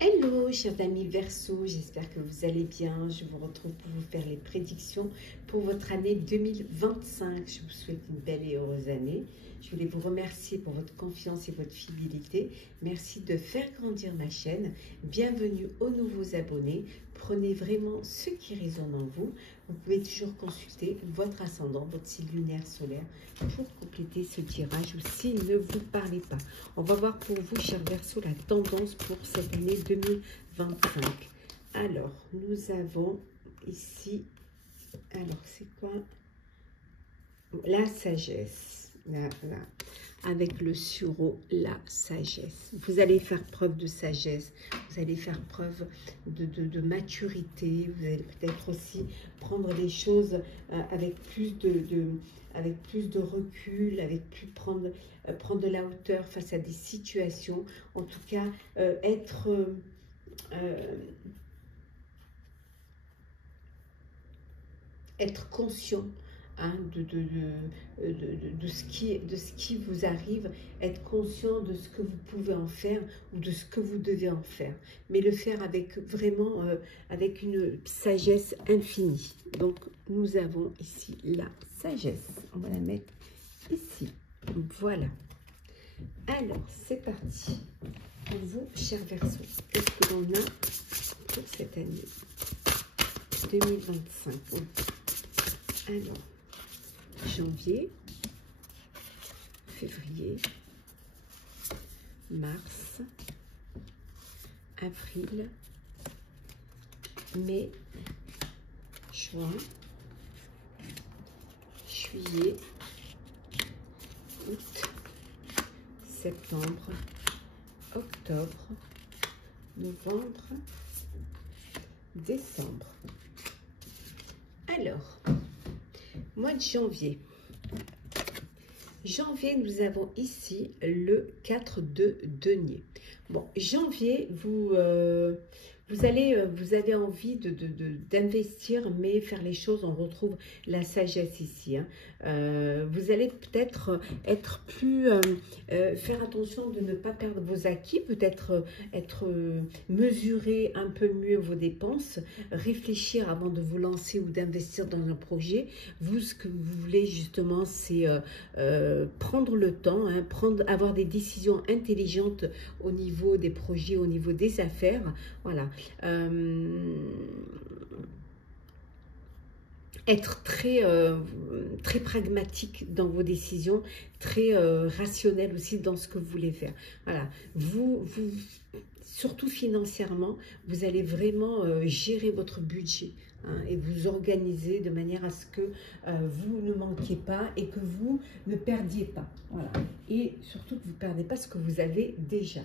Hello, chers amis Verseau, j'espère que vous allez bien. Je vous retrouve pour vous faire les prédictions pour votre année 2025. Je vous souhaite une belle et heureuse année. Je voulais vous remercier pour votre confiance et votre fidélité. Merci de faire grandir ma chaîne. Bienvenue aux nouveaux abonnés. Prenez vraiment ce qui résonne en vous. Vous pouvez toujours consulter votre ascendant, votre signe lunaire solaire pour compléter ce tirage ou s'il ne vous parlait pas. On va voir pour vous, chers Verseaux, la tendance pour cette année 2025. Alors, nous avons ici, alors c'est quoi? La sagesse. Là, avec le sureau, la sagesse. Vous allez faire preuve de sagesse, vous allez faire preuve de maturité, vous allez peut-être aussi prendre les choses avec plus avec plus de recul, avec plus prendre de la hauteur face à des situations. En tout cas, être conscient de ce qui vous arrive, être conscient de ce que vous pouvez en faire ou de ce que vous devez en faire, mais le faire avec vraiment avec une sagesse infinie. Donc nous avons ici la sagesse, on va la mettre ici, voilà. Alors c'est parti pour vous, chers Verseaux. Qu'est-ce que l'on a pour cette année 2025? Alors, janvier, février, mars, avril, mai, juin, juillet, août, septembre, octobre, novembre, décembre. Alors, mois de janvier. Janvier, nous avons ici le 4 de denier. Bon, janvier, vous avez envie d'investir, mais faire les choses, on retrouve la sagesse ici. Hein. Vous allez peut-être être plus, faire attention de ne pas perdre vos acquis, peut-être mesurer un peu mieux vos dépenses, réfléchir avant de vous lancer ou d'investir dans un projet. Vous, ce que vous voulez justement, c'est prendre le temps, hein, avoir des décisions intelligentes au niveau des projets, au niveau des affaires. Voilà. Être très pragmatique dans vos décisions, très rationnel aussi dans ce que vous voulez faire. Voilà. Surtout financièrement, vous allez vraiment gérer votre budget. Hein, et vous organiser de manière à ce que vous ne manquiez pas et que vous ne perdiez pas. Voilà. Et surtout que vous ne perdez pas ce que vous avez déjà.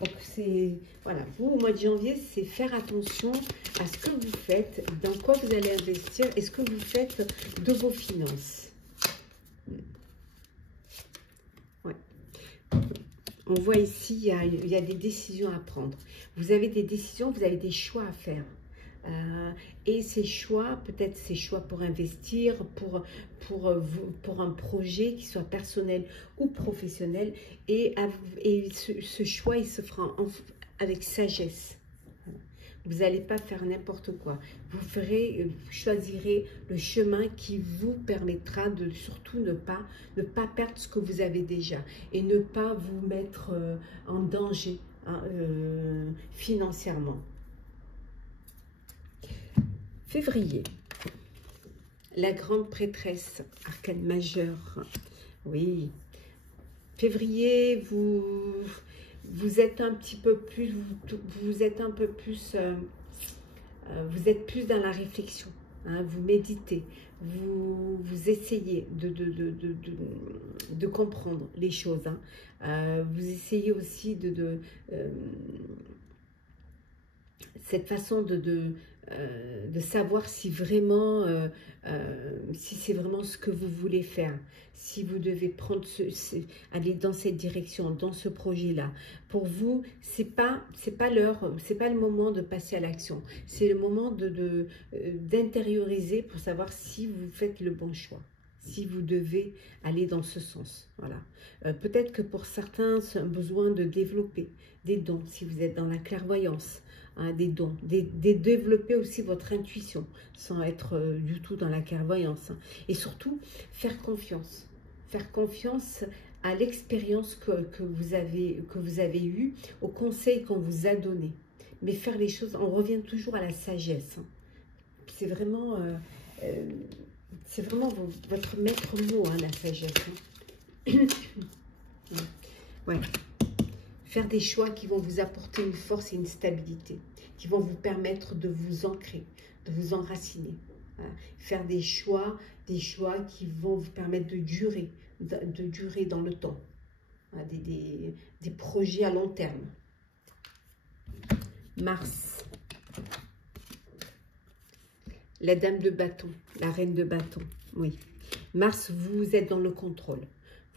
Donc, c'est, voilà, vous, au mois de janvier, c'est faire attention à ce que vous faites, dans quoi vous allez investir et ce que vous faites de vos finances. Ouais. On voit ici, il y a des décisions à prendre. Vous avez des décisions, vous avez des choix à faire. Et ces choix, peut-être ces choix pour investir, pour un projet qui soit personnel ou professionnel, et ce choix, il se fera avec sagesse. Vous n'allez pas faire n'importe quoi. Vous choisirez le chemin qui vous permettra de surtout ne pas perdre ce que vous avez déjà et ne pas vous mettre en danger hein, financièrement. Février, la grande prêtresse, arcane majeur. Oui, février, vous êtes un petit peu plus, vous êtes un peu plus, vous êtes plus dans la réflexion. Hein, vous méditez, vous essayez de comprendre les choses. Hein. Vous essayez aussi cette façon de savoir si vraiment, si c'est vraiment ce que vous voulez faire, si vous devez prendre aller dans cette direction, dans ce projet-là. Pour vous, c'est pas l'heure, c'est pas le moment de passer à l'action. C'est le moment d'intérioriser pour savoir si vous faites le bon choix. si vous devez aller dans ce sens. Voilà. Peut-être que pour certains, c'est un besoin de développer des dons, si vous êtes dans la clairvoyance, hein, des dons, développer aussi votre intuition, sans être du tout dans la clairvoyance. Hein. Et surtout, faire confiance à l'expérience que vous avez eue, aux conseils qu'on vous a donnés. Mais faire les choses, on revient toujours à la sagesse. Hein. C'est vraiment votre maître mot, hein, la sagesse. Hein. Ouais. Faire des choix qui vont vous apporter une force et une stabilité, qui vont vous permettre de vous ancrer, de vous enraciner. Voilà. Faire des choix qui vont vous permettre de durer dans le temps. Voilà. Des projets à long terme. Mars. La dame de bâton, la reine de bâton, oui. Mars, vous êtes dans le contrôle.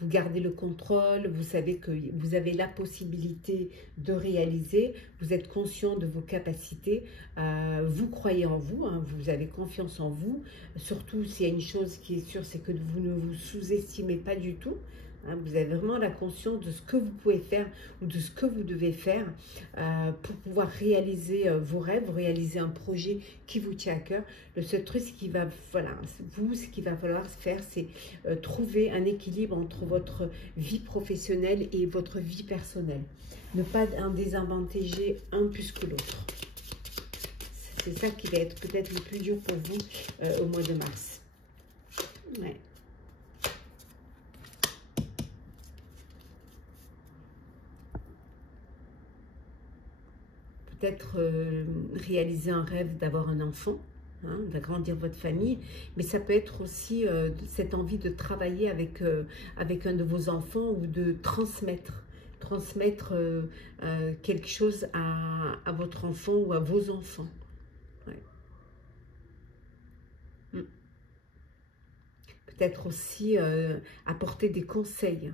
Vous gardez le contrôle, vous savez que vous avez la possibilité de réaliser, vous êtes conscient de vos capacités, vous croyez en vous, hein, vous avez confiance en vous. Surtout, s'il y a une chose qui est sûre, c'est que vous ne vous sous-estimez pas du tout. Hein, vous avez vraiment la conscience de ce que vous pouvez faire ou de ce que vous devez faire pour pouvoir réaliser vos rêves, réaliser un projet qui vous tient à cœur. Le seul truc, ce qu'il va falloir faire, c'est trouver un équilibre entre votre vie professionnelle et votre vie personnelle. Ne pas en désavantager un plus que l'autre. C'est ça qui va être peut-être le plus dur pour vous au mois de mars. Ouais. Peut-être réaliser un rêve d'avoir un enfant, hein, d'agrandir votre famille, mais ça peut être aussi cette envie de travailler avec un de vos enfants ou de transmettre quelque chose à votre enfant ou à vos enfants. Ouais. Peut-être aussi apporter des conseils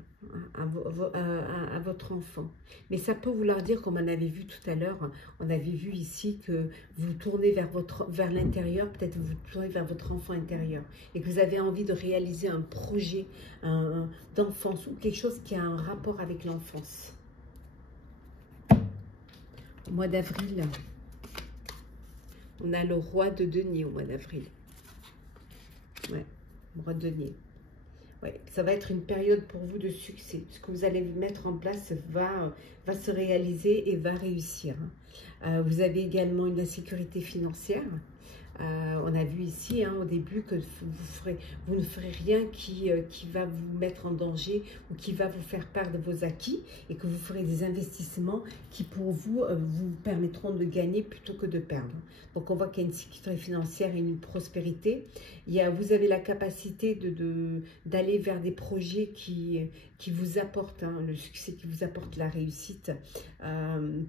à votre enfant. Mais ça peut vouloir dire, comme on avait vu tout à l'heure, on avait vu ici que vous tournez vers l'intérieur, peut-être vous tournez vers votre enfant intérieur, et que vous avez envie de réaliser un projet d'enfance ou quelque chose qui a un rapport avec l'enfance. Au mois d'avril, on a le roi de denier au mois d'avril. Ouais. Roi de denier. Ouais, ça va être une période pour vous de succès. Ce que vous allez mettre en place va se réaliser et va réussir. Vous avez également une insécurité financière. On a vu ici au début que vous ne ferez rien qui va vous mettre en danger ou qui va vous faire perdre vos acquis, et que vous ferez des investissements qui pour vous vous permettront de gagner plutôt que de perdre. Donc on voit qu'il y a une sécurité financière et une prospérité. Vous avez la capacité d'aller vers des projets qui vous apportent le succès, qui vous apportent la réussite.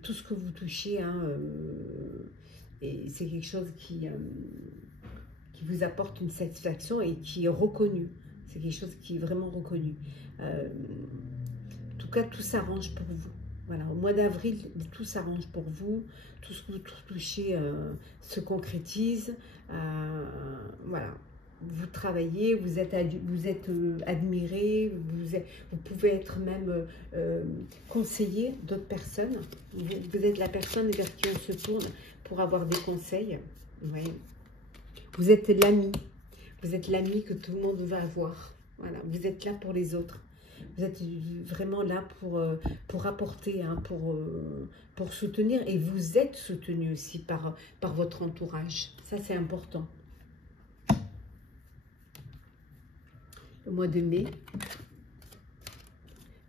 Tout ce que vous touchez, et c'est quelque chose qui vous apporte une satisfaction et qui est reconnu. C'est quelque chose qui est vraiment reconnu. En tout cas, tout s'arrange pour vous. Voilà, au mois d'avril, tout s'arrange pour vous. Tout ce que vous touchez se concrétise. Voilà. Vous travaillez, vous êtes admiré, vous pouvez être même conseiller d'autres personnes. Vous êtes la personne vers qui on se tourne pour avoir des conseils. Ouais. Vous êtes l'ami que tout le monde va avoir. Voilà. Vous êtes là pour les autres. Vous êtes vraiment là pour apporter, pour soutenir, et vous êtes soutenu aussi par votre entourage. Ça, c'est important. Le mois de mai,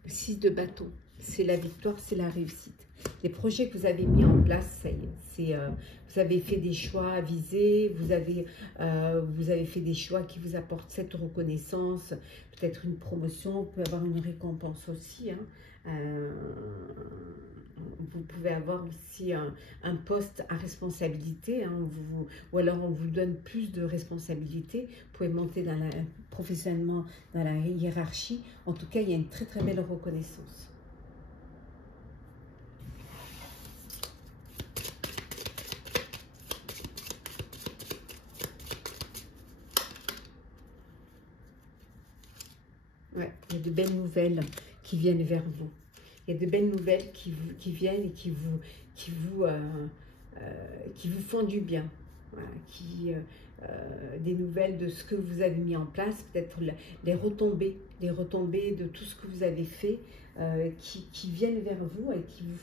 le 6 de bâton, c'est la victoire, c'est la réussite. Les projets que vous avez mis en place, ça y est, vous avez fait des choix avisés, vous avez fait des choix qui vous apportent cette reconnaissance, peut-être une promotion, vous pouvez avoir une récompense aussi. Vous pouvez avoir aussi un poste à responsabilité, ou alors on vous donne plus de responsabilités. Vous pouvez monter professionnellement dans la hiérarchie. En tout cas, il y a une très très belle reconnaissance. de belles nouvelles qui viennent vers vous. Il y a de belles nouvelles qui viennent et qui vous font du bien. Voilà, des nouvelles de ce que vous avez mis en place, peut-être les retombées de tout ce que vous avez fait, qui viennent vers vous et qui vous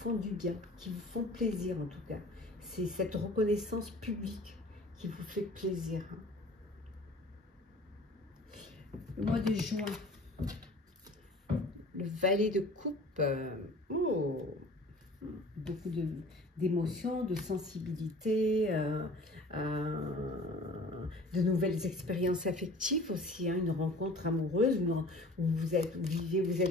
font du bien, qui vous font plaisir en tout cas. C'est cette reconnaissance publique qui vous fait plaisir. Le mois de juin, le valet de coupe, beaucoup d'émotions, de sensibilité, de nouvelles expériences affectives aussi, hein, une rencontre amoureuse, où vous êtes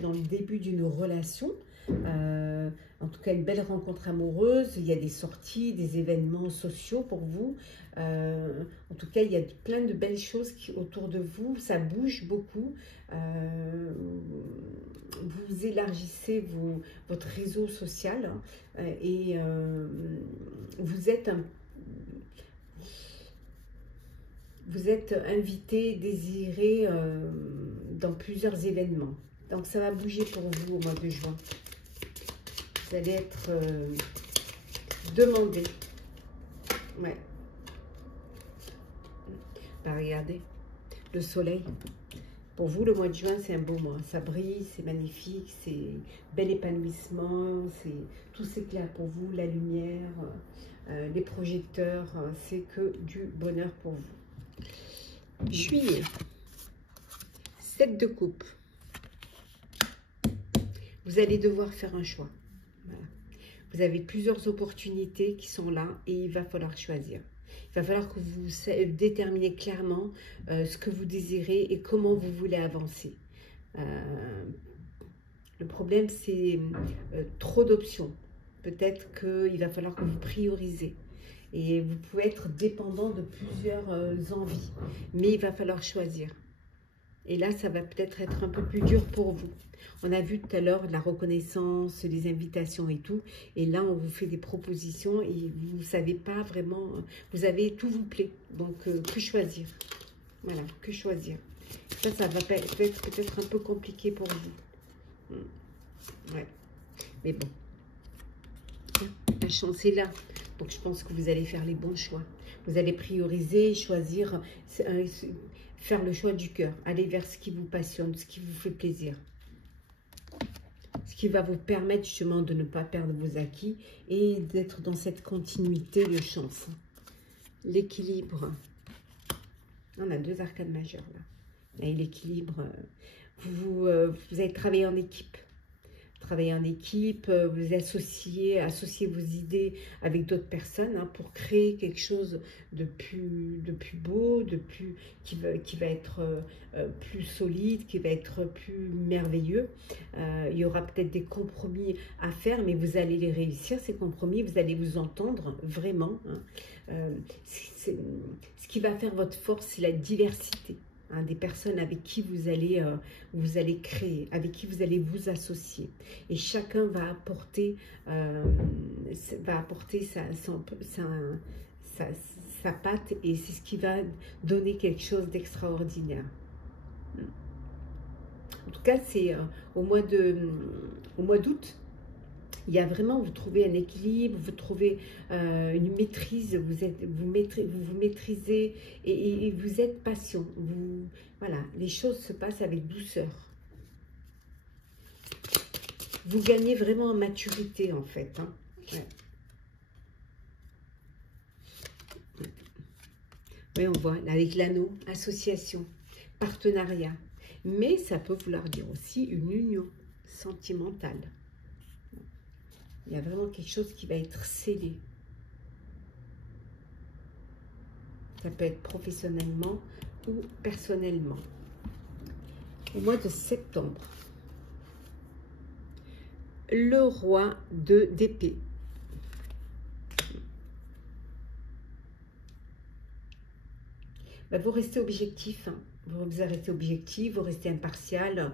dans le début d'une relation, en tout cas une belle rencontre amoureuse, il y a des sorties, des événements sociaux pour vous, en tout cas il y a plein de belles choses autour de vous, ça bouge beaucoup, vous élargissez votre réseau social, hein, et vous êtes invité, désiré dans plusieurs événements. Donc ça va bouger pour vous au mois de juin. Vous allez être demandé. Ouais. Bah, regardez, le soleil. Pour vous, le mois de juin, c'est un beau mois. Ça brille, c'est magnifique, c'est bel épanouissement, tout s'éclaire pour vous, la lumière, les projecteurs, c'est que du bonheur pour vous. Juillet, 7 de coupe. Vous allez devoir faire un choix. Voilà. Vous avez plusieurs opportunités qui sont là et il va falloir choisir. Il va falloir que vous déterminez clairement ce que vous désirez et comment vous voulez avancer. Le problème, c'est trop d'options. Peut-être qu'il va falloir que vous priorisez. Et vous pouvez être dépendant de plusieurs envies. Mais il va falloir choisir. Et là, ça va peut-être être un peu plus dur pour vous. On a vu tout à l'heure la reconnaissance, les invitations et tout. Et là, on vous fait des propositions et vous ne savez pas vraiment... Vous avez tout vous plaît. Donc, que choisir? Voilà, que choisir. Ça va être peut-être un peu compliqué pour vous. Ouais. Mais bon. La chance est là. Donc, je pense que vous allez faire les bons choix. Vous allez prioriser, choisir, faire le choix du cœur. Aller vers ce qui vous passionne, ce qui vous fait plaisir. Ce qui va vous permettre justement de ne pas perdre vos acquis et d'être dans cette continuité de chance. L'équilibre. On a 2 arcanes majeures là. Et l'équilibre, vous allez travailler en équipe. Vous associez vos idées avec d'autres personnes, hein, pour créer quelque chose de plus beau, qui va être plus solide, qui va être plus merveilleux. Il y aura peut-être des compromis à faire, mais vous allez les réussir, ces compromis, vous allez vous entendre vraiment. Hein. Ce qui va faire votre force, c'est la diversité. Hein, des personnes avec qui vous allez créer, avec qui vous allez vous associer. Et chacun va apporter sa patte et c'est ce qui va donner quelque chose d'extraordinaire. En tout cas, c'est au mois d'août. Il y a vraiment, vous trouvez un équilibre, vous trouvez une maîtrise, vous maîtrisez et vous êtes patient. Voilà, les choses se passent avec douceur. Vous gagnez vraiment en maturité en fait. Hein. Ouais. Oui, on voit avec l'anneau, association, partenariat. Mais ça peut vouloir dire aussi une union sentimentale. Il y a vraiment quelque chose qui va être scellé. Ça peut être professionnellement ou personnellement. Au mois de septembre, le roi d'épée. Ben, vous restez objectif, hein. Vous restez objectif, vous restez impartial,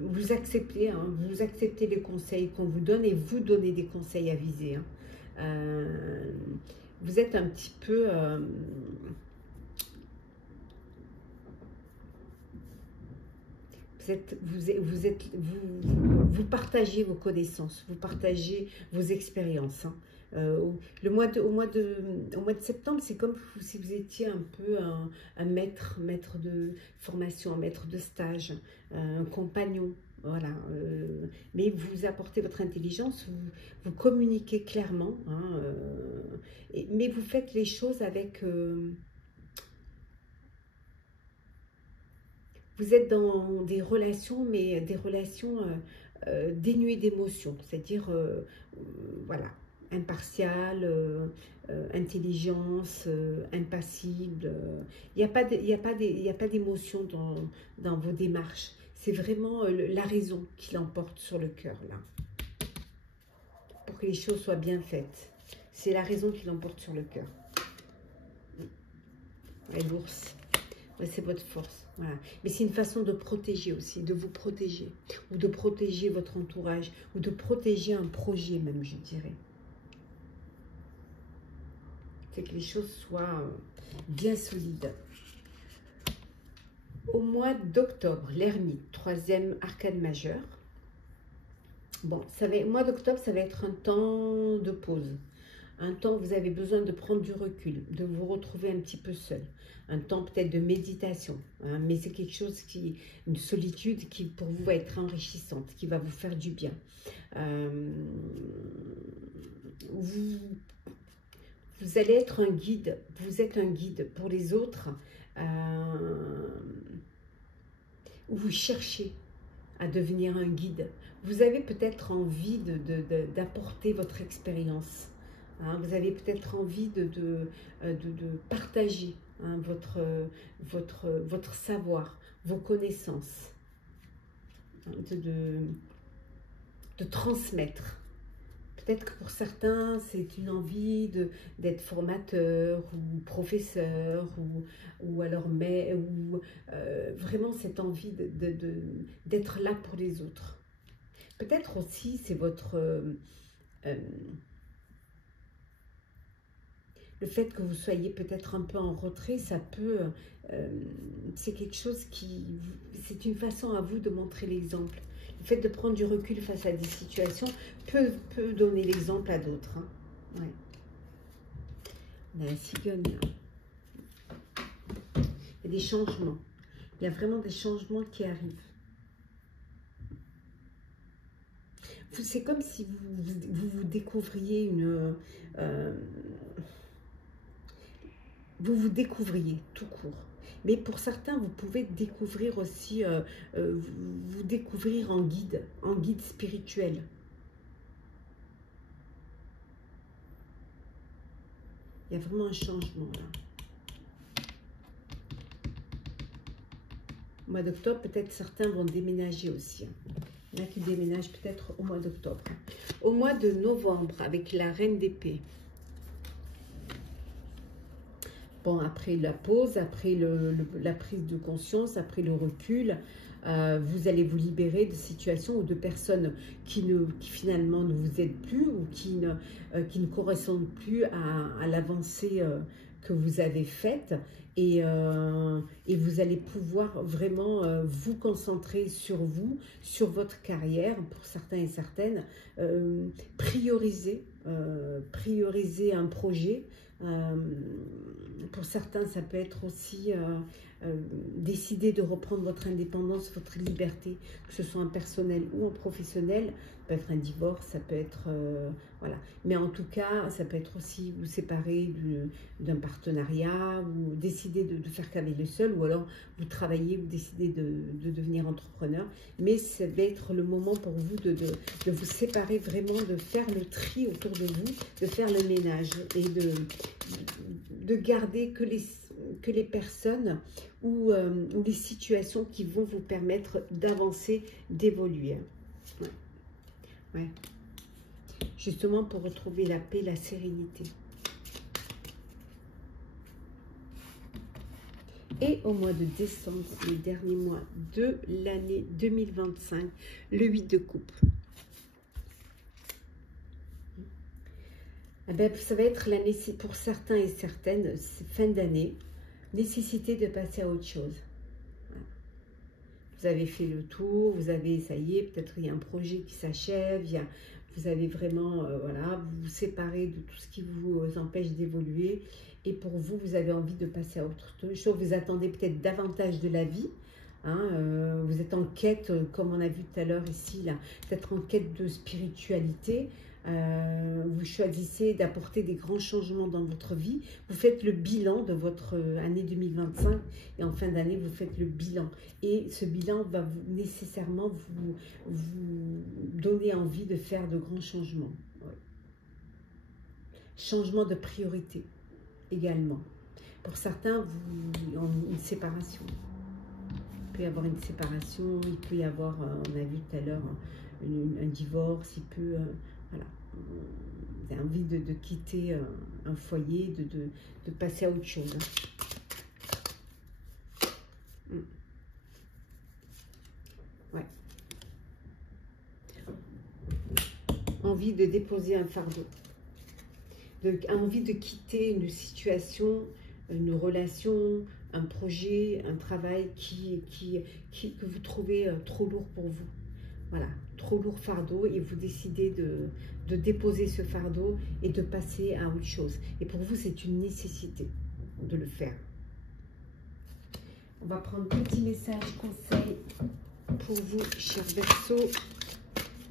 vous acceptez, hein, vous acceptez les conseils qu'on vous donne et vous donnez des conseils avisés. Hein. Vous êtes un petit peu... Vous partagez vos connaissances, vous partagez vos expériences. Hein. Au mois de septembre, c'est comme si vous étiez un peu un maître de formation, un maître de stage, un compagnon. Voilà, mais vous apportez votre intelligence, vous communiquez clairement, hein, mais vous faites les choses avec... vous êtes dans des relations, mais des relations dénuées d'émotions, c'est-à-dire, voilà, impartial, intelligence, impassible. Il n'y a pas d'émotion dans vos démarches. C'est vraiment la raison qui l'emporte sur le cœur, là. Pour que les choses soient bien faites. C'est la raison qui l'emporte sur le cœur. Et l'ours, ouais, c'est votre force. Voilà. Mais c'est une façon de protéger aussi, de vous protéger. Ou de protéger votre entourage. Ou de protéger un projet même, je dirais. C'est que les choses soient bien solides. Au mois d'octobre, l'ermite, troisième arcane majeur. Bon, mois d'octobre, ça va être un temps de pause. Un temps où vous avez besoin de prendre du recul, de vous retrouver un petit peu seul. Un temps peut-être de méditation. Hein, mais c'est quelque chose une solitude qui pour vous va être enrichissante, qui va vous faire du bien. Vous allez être un guide, vous êtes un guide pour les autres. Vous cherchez à devenir un guide. Vous avez peut-être envie d'apporter votre expérience. Hein, vous avez peut-être envie de partager hein, votre savoir, vos connaissances, hein, de transmettre. Peut-être que pour certains, c'est une envie d'être formateur ou professeur ou alors vraiment cette envie d'être là pour les autres. Peut-être aussi c'est le fait que vous soyez peut-être un peu en retrait, ça peut, c'est quelque chose c'est une façon à vous de montrer l'exemple. Le fait de prendre du recul face à des situations peut donner l'exemple à d'autres. Hein. Ouais. On a la cigogne là. Il y a des changements. Il y a vraiment des changements qui arrivent. C'est comme si vous découvriez vous découvriez tout court. Mais pour certains, vous pouvez découvrir aussi, vous découvrir en guide spirituel. Il y a vraiment un changement là. Au mois d'octobre, peut-être certains vont déménager aussi. Il y en a qui déménagent peut-être au mois d'octobre. Au mois de novembre, avec la reine d'épée. Bon, après la pause, après la prise de conscience, après le recul, vous allez vous libérer de situations ou de personnes qui finalement ne vous aident plus ou qui ne correspondent plus à l'avancée que vous avez faite. Et vous allez pouvoir vraiment vous concentrer sur vous, sur votre carrière, pour certains et certaines, prioriser un projet. Pour certains, ça peut être aussi décider de reprendre votre indépendance, votre liberté, que ce soit en personnel ou en professionnel. Ça peut être un divorce, ça peut être... voilà. Mais en tout cas, ça peut être aussi vous séparer d'un partenariat, ou décider de faire cavalier seul, ou alors vous travaillez, vous décidez de devenir entrepreneur. Mais ça va être le moment pour vous de vous séparer vraiment, de faire le tri autour de vous, de faire le ménage et de garder que les personnes ou les situations qui vont vous permettre d'avancer, d'évoluer. Ouais. Ouais. Justement pour retrouver la paix, la sérénité. Et au mois de décembre, le dernier mois de l'année 2025, le 8 de coupe. Eh bien, ça va être l'année, pour certains et certaines, fin d'année, nécessité de passer à autre chose. Voilà. vous avez fait le tour, vous avez, ça y est, peut-être il y a un projet qui s'achève, vous avez vraiment, voilà, vous vous séparez de tout ce qui vous empêche d'évoluer. Et pour vous, vous avez envie de passer à autre chose. Vous attendez peut-être davantage de la vie. Hein, vous êtes en quête, comme on a vu tout à l'heure ici, là, peut-être en quête de spiritualité. Vous choisissez d'apporter des grands changements dans votre vie. Vous faites le bilan de votre année 2025 et en fin d'année, vous faites le bilan. Et ce bilan va nécessairement vous donner envie de faire de grands changements. Ouais. Changement de priorité également. Pour certains, vous avez une séparation. Il peut y avoir une séparation, il peut y avoir, on a vu tout à l'heure, un divorce, il peut, voilà, vous avez envie de quitter un foyer, de passer à autre chose. Hein. Ouais. Envie de déposer un fardeau. Envie de quitter une situation, une relation, un projet, un travail que vous trouvez trop lourd pour vous. Voilà, trop lourd fardeau et vous décidez de déposer ce fardeau et de passer à autre chose. Et pour vous, c'est une nécessité de le faire. On va prendre un petit message conseil pour vous, chers Verseaux.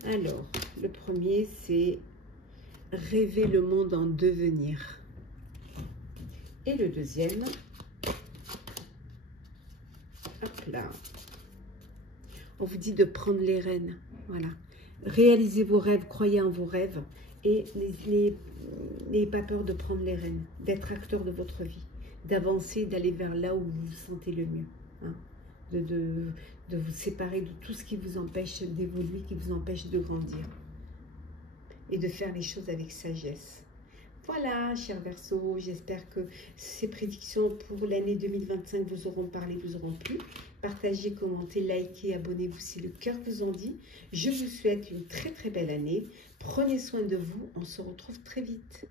Alors, le premier, c'est rêver le monde en devenir. Et le deuxième, hop là, on vous dit de prendre les rênes. Voilà. Réalisez vos rêves, croyez en vos rêves et n'ayez pas peur de prendre les rênes, d'être acteur de votre vie, d'avancer, d'aller vers là où vous vous sentez le mieux. Hein, de vous séparer de tout ce qui vous empêche d'évoluer, qui vous empêche de grandir. Et de faire les choses avec sagesse. Voilà, chers Verseaux, j'espère que ces prédictions pour l'année 2025 vous auront parlé, vous auront plu. Partagez, commentez, likez, abonnez-vous si le cœur vous en dit. Je vous souhaite une très très belle année. Prenez soin de vous, on se retrouve très vite.